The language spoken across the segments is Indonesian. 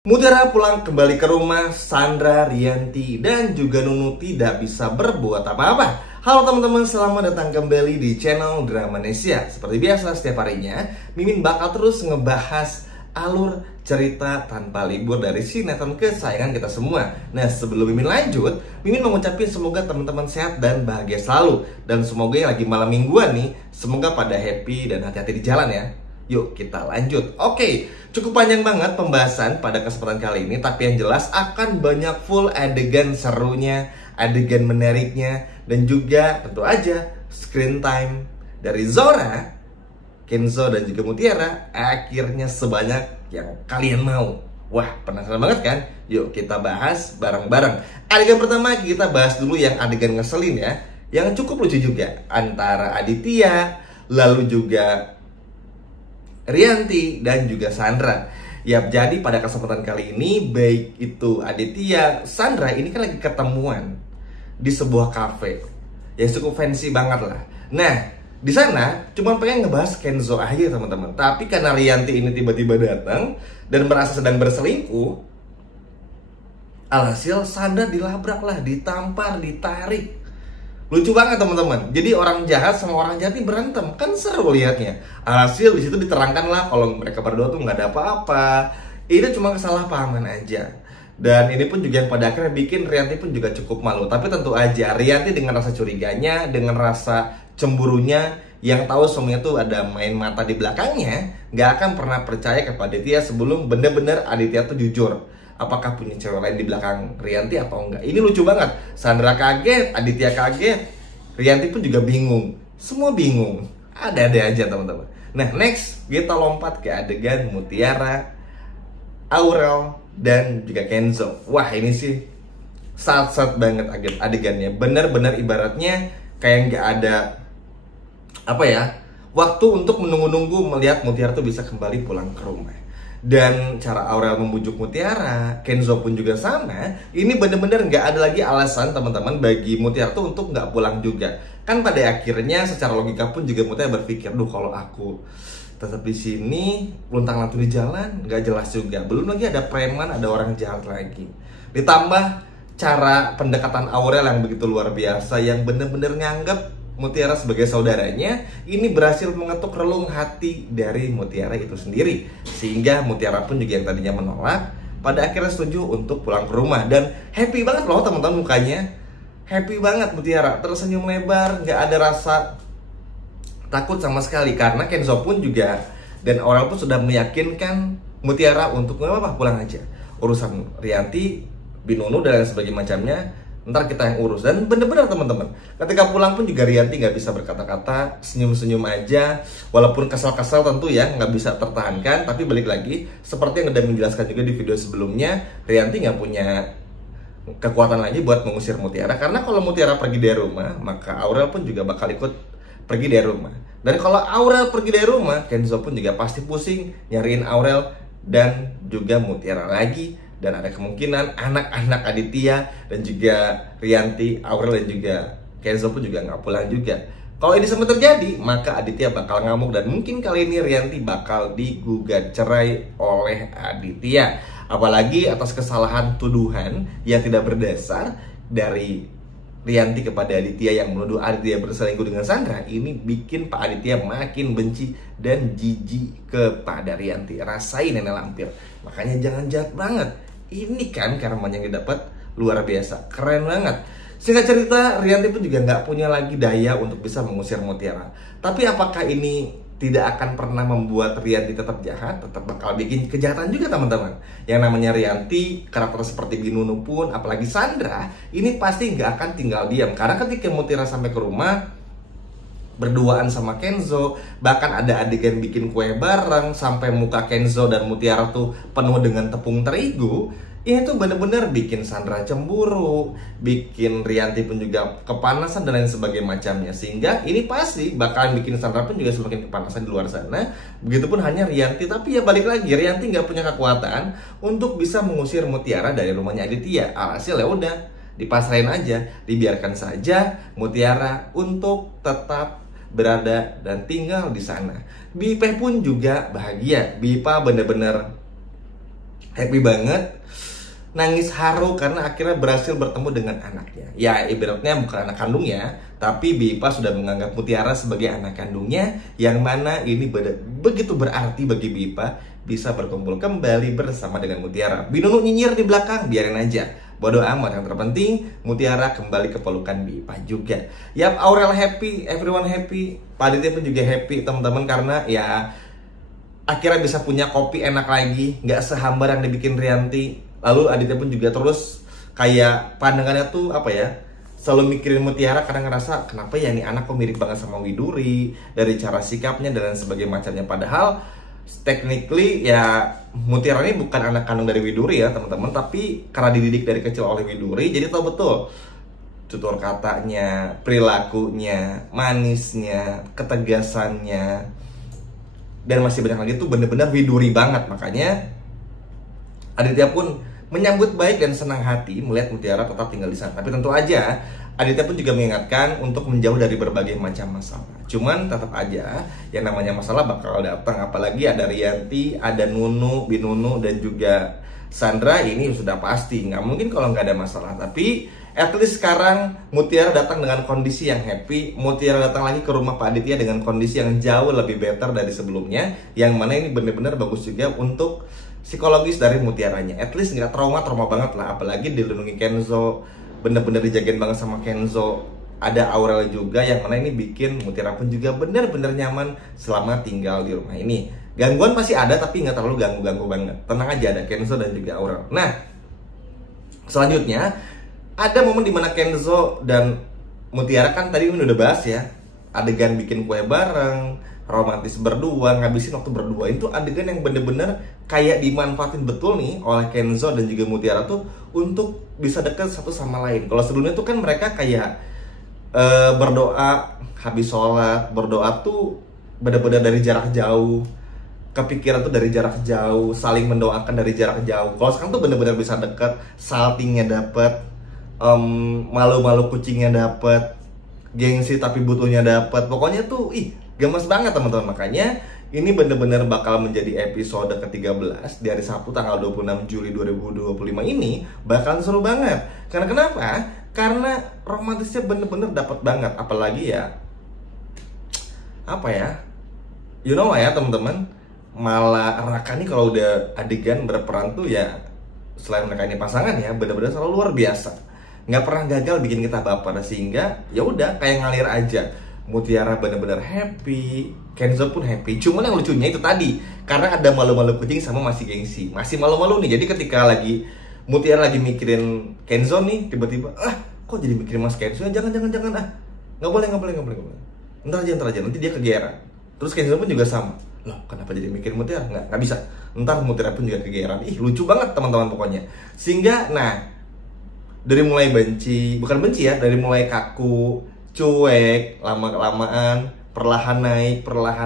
Mutiara pulang kembali ke rumah, Sandra, Rianti, dan juga Nunu tidak bisa berbuat apa-apa. Halo teman-teman, selamat datang kembali di channel Dramanesia. Seperti biasa, setiap harinya Mimin bakal terus ngebahas alur cerita tanpa libur dari sinetron kesayangan kita semua. Nah, sebelum Mimin lanjut, Mimin mengucapkan semoga teman-teman sehat dan bahagia selalu. Dan semoga yang lagi malam mingguan nih, semoga pada happy dan hati-hati di jalan ya. Yuk kita lanjut. Oke, cukup panjang banget pembahasan pada kesempatan kali ini, tapi yang jelas akan banyak full adegan serunya, adegan menariknya, dan juga tentu aja screen time dari Zora, Kenzo, dan juga Mutiara akhirnya sebanyak yang kalian mau. Wah, penasaran banget kan? Yuk kita bahas bareng-bareng. Adegan pertama kita bahas dulu yang adegan ngeselin ya, yang cukup lucu juga, antara Aditya lalu juga Rianti dan juga Sandra. Yap, jadi pada kesempatan kali ini baik itu Aditya, Sandra ini kan lagi ketemuan di sebuah cafe yang cukup fancy banget lah. Nah, di sana cuma pengen ngebahas Kenzo aja teman-teman. Tapi karena Rianti ini tiba-tiba datang dan merasa sedang berselingkuh, alhasil Sandra dilabrak lah, ditampar, ditarik. Lucu banget teman-teman. Jadi orang jahat sama orang jahat ini berantem, kan seru lihatnya. Hasil di situ diterangkan lah kalau mereka berdua tuh nggak ada apa-apa. Itu cuma kesalahpahaman aja. Dan ini pun juga yang pada akhirnya bikin Rianti pun juga cukup malu. Tapi tentu aja Rianti dengan rasa curiganya, dengan rasa cemburunya, yang tahu semuanya tuh ada main mata di belakangnya, nggak akan pernah percaya kepada Aditya sebelum bener-bener Aditya tuh jujur. Apakah punya cewek lain di belakang Rianti atau enggak? Ini lucu banget. Sandra kaget, Aditya kaget, Rianti pun juga bingung. Semua bingung. Ada-ada aja teman-teman. Nah, next kita lompat ke adegan Mutiara, Aurel, dan juga Kenzo. Wah, ini sih sat-sat banget adegannya. Bener-bener ibaratnya kayak nggak ada apa ya, waktu untuk menunggu-nunggu melihat Mutiara tuh bisa kembali pulang ke rumah. Dan cara Aurel membujuk Mutiara, Kenzo pun juga sama. Ini bener-bener nggak ada lagi alasan teman-teman bagi Mutiara tuh untuk nggak pulang juga. Kan pada akhirnya secara logika pun juga Mutiara berpikir, duh kalau aku tetap di sini, luntang-lantung di jalan, nggak jelas juga. Belum lagi ada preman, ada orang jahat lagi. Ditambah cara pendekatan Aurel yang begitu luar biasa, yang bener-bener nganggep Mutiara sebagai saudaranya, ini berhasil mengetuk relung hati dari Mutiara itu sendiri. Sehingga Mutiara pun juga yang tadinya menolak, pada akhirnya setuju untuk pulang ke rumah. Dan happy banget loh teman-teman mukanya. Happy banget Mutiara, tersenyum lebar, nggak ada rasa takut sama sekali. Karena Kenzo pun juga dan Aurel pun sudah meyakinkan Mutiara untuk nggak apa-apa, pulang aja. Urusan Rianti, Binunu dan lain sebagainya macamnya, ntar kita yang urus. Dan bener-bener teman-teman, ketika pulang pun juga Rianti nggak bisa berkata-kata, senyum-senyum aja. Walaupun kesal-kesal tentu ya, nggak bisa tertahankan. Tapi balik lagi, seperti yang udah menjelaskan juga di video sebelumnya, Rianti nggak punya kekuatan lagi buat mengusir Mutiara. Karena kalau Mutiara pergi dari rumah, maka Aurel pun juga bakal ikut pergi dari rumah. Dan kalau Aurel pergi dari rumah, Kenzo pun juga pasti pusing nyariin Aurel dan juga Mutiara lagi. Dan ada kemungkinan anak-anak Aditya dan juga Rianti, Aurel, dan juga Kenzo pun juga nggak pulang juga. Kalau ini semua terjadi, maka Aditya bakal ngamuk dan mungkin kali ini Rianti bakal digugat cerai oleh Aditya. Apalagi atas kesalahan tuduhan yang tidak berdasar dari Rianti kepada Aditya yang menuduh Aditya berselingkuh dengan Sandra. Ini bikin Pak Aditya makin benci dan jijik kepada Rianti. Rasain nenek lampir. Makanya jangan jahat banget. Ini kan karmanya yang didapat luar biasa, keren banget. Singkat cerita, Rianti pun juga nggak punya lagi daya untuk bisa mengusir Mutiara. Tapi apakah ini tidak akan pernah membuat Rianti tetap jahat? Tetap bakal bikin kejahatan juga teman-teman. Yang namanya Rianti, karakter seperti Binunu pun, apalagi Sandra, ini pasti nggak akan tinggal diam. Karena ketika Mutiara sampai ke rumah, berduaan sama Kenzo, bahkan ada adegan bikin kue bareng, sampai muka Kenzo dan Mutiara tuh penuh dengan tepung terigu. Ini tuh bener-bener bikin Sandra cemburu, bikin Rianti pun juga kepanasan dan lain sebagainya macamnya. Sehingga ini pasti bakalan bikin Sandra pun juga semakin kepanasan di luar sana. Begitupun hanya Rianti, tapi ya balik lagi, Rianti nggak punya kekuatan untuk bisa mengusir Mutiara dari rumahnya Aditya. Alhasil ya udah, dipasrahin aja, dibiarkan saja Mutiara untuk tetap berada dan tinggal di sana. Bipeh pun juga bahagia. Bipa bener-bener happy banget, nangis haru karena akhirnya berhasil bertemu dengan anaknya. Ya ibaratnya bukan anak kandungnya, tapi Bipa sudah menganggap Mutiara sebagai anak kandungnya, yang mana ini begitu berarti bagi Bipa bisa berkumpul kembali bersama dengan Mutiara. Binunu nyinyir di belakang, biarin aja, bodoh amat. Yang terpenting Mutiara kembali ke pelukan Bipa juga. Yap, Aurel happy, everyone happy, Pak Aditya pun juga happy teman-teman, karena ya akhirnya bisa punya kopi enak lagi, nggak sehambar yang dibikin Rianti. Lalu Aditya pun juga terus kayak pandangannya tuh apa ya, selalu mikirin Mutiara karena ngerasa kenapa ya ini anak kok mirip banget sama Widuri dari cara sikapnya dan sebagainya macamnya. Padahal technically ya Mutiara ini bukan anak kandung dari Widuri ya teman-teman, tapi karena dididik dari kecil oleh Widuri jadi tahu betul tutur katanya, perilakunya, manisnya, ketegasannya, dan masih banyak lagi tuh bener-bener Widuri banget. Makanya Aditya pun menyambut baik dan senang hati melihat Mutiara tetap tinggal di sana. Tapi tentu aja Aditya pun juga mengingatkan untuk menjauh dari berbagai macam masalah. Cuman tetap aja yang namanya masalah bakal datang, apalagi ada Rianti, ada Nunu, Binunu, dan juga Sandra. Ini sudah pasti nggak mungkin kalau nggak ada masalah. Tapi at least sekarang Mutiara datang dengan kondisi yang happy. Mutiara datang lagi ke rumah Pak Aditya dengan kondisi yang jauh lebih better dari sebelumnya, yang mana ini benar-benar bagus juga untuk psikologis dari Mutiaranya. At least nggak trauma banget lah, apalagi dilindungi Kenzo, bener-bener dijagain banget sama Kenzo. Ada Aurel juga, yang mana ini bikin Mutiara pun juga bener-bener nyaman selama tinggal di rumah ini. Gangguan pasti ada, tapi nggak terlalu ganggu-ganggu banget. Tenang aja, ada Kenzo dan juga Aurel. Nah, selanjutnya ada momen dimana Kenzo dan Mutiara kan tadi udah bahas ya, adegan bikin kue bareng, romantis berdua, ngabisin waktu berdua. Itu adegan yang bener-bener kayak dimanfaatin betul nih oleh Kenzo dan juga Mutiara tuh untuk bisa dekat satu sama lain. Kalau sebelumnya tuh kan mereka kayak berdoa habis sholat, berdoa tuh bener-bener dari jarak jauh, kepikiran tuh dari jarak jauh, saling mendoakan dari jarak jauh. Kalau sekarang tuh bener-bener bisa dekat, saltingnya dapet, malu-malu kucingnya dapet, gengsi tapi butuhnya dapet. Pokoknya tuh gemes banget teman-teman. Makanya ini bener-bener bakal menjadi episode ke-13 di hari Sabtu tanggal 26 Juli 2025 ini bakalan seru banget. Karena kenapa? Karena romantisnya bener-bener dapat banget. Apalagi ya, apa ya, you know lah ya teman-teman, malah Raka nih kalau udah adegan berperan tuh ya, selain mereka ini pasangan ya, bener-bener selalu luar biasa, nggak pernah gagal bikin kita baper. Sehingga ya udah kayak ngalir aja. Mutiara bener-bener happy, Kenzo pun happy. Cuman yang lucunya itu tadi, karena ada malu-malu kucing sama masih gengsi, masih malu-malu nih. Jadi ketika lagi Mutiara lagi mikirin Kenzo nih, tiba-tiba kok jadi mikirin Mas Kenzo ya, jangan nggak boleh. Ntar aja nanti dia kegeeran. Terus Kenzo pun juga sama, loh kenapa jadi mikirin Mutiara, nggak bisa, ntar Mutiara pun juga kegeeran. Lucu banget teman-teman pokoknya. Sehingga dari mulai bukan benci ya, dari mulai kaku, cuek, lama-kelamaan, perlahan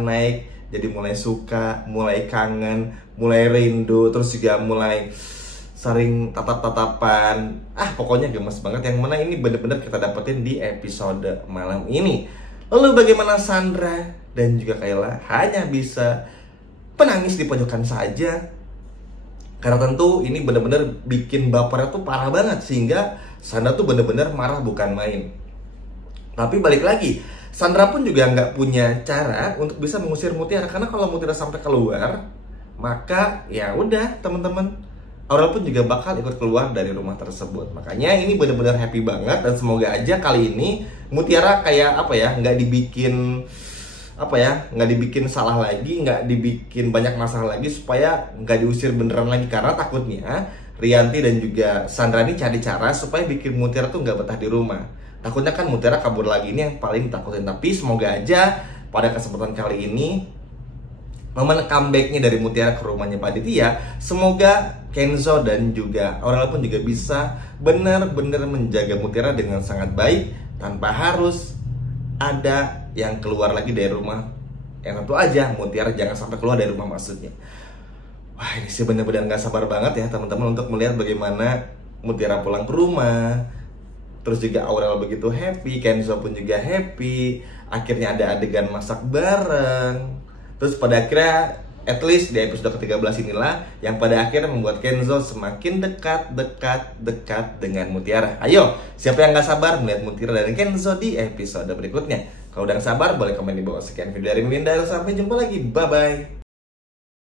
naik, jadi mulai suka, mulai kangen, mulai rindu, terus juga mulai sering tatap-tatapan. Pokoknya gemes banget, yang mana ini bener-bener kita dapetin di episode malam ini. Lalu bagaimana Sandra dan juga Kayla hanya bisa penangis di pojokan saja, karena tentu ini bener-bener bikin bapernya tuh parah banget, sehingga Sandra tuh bener-bener marah bukan main. Tapi balik lagi, Sandra pun juga nggak punya cara untuk bisa mengusir Mutiara, karena kalau Mutiara sampai keluar, maka ya udah teman-teman, Aurel pun juga bakal ikut keluar dari rumah tersebut. Makanya ini benar-benar happy banget, dan semoga aja kali ini Mutiara kayak nggak dibikin salah lagi, nggak dibikin banyak masalah lagi, supaya nggak diusir beneran lagi. Karena takutnya Rianti dan juga Sandra ini cari cara supaya bikin Mutiara tuh nggak betah di rumah. Takutnya kan Mutiara kabur lagi, ini yang paling ditakutin. Tapi semoga aja pada kesempatan kali ini, momen comebacknya dari Mutiara ke rumahnya Pak Aditya, semoga Kenzo dan juga Aurel pun juga bisa benar-benar menjaga Mutiara dengan sangat baik, tanpa harus ada yang keluar lagi dari rumah. Yang tentu aja Mutiara jangan sampai keluar dari rumah maksudnya. Wah, ini sih benar-benar nggak sabar banget ya teman-teman untuk melihat bagaimana Mutiara pulang ke rumah. Terus juga Aurel begitu happy, Kenzo pun juga happy. Akhirnya ada adegan masak bareng. Terus pada akhirnya At least di episode ke-13 inilah yang pada akhirnya membuat Kenzo semakin dekat dengan Mutiara. Ayo, siapa yang gak sabar melihat Mutiara dan Kenzo di episode berikutnya? Kalau udah sabar, boleh komen di bawah. Sekian video dari Mimin dan sampai jumpa lagi. Bye-bye.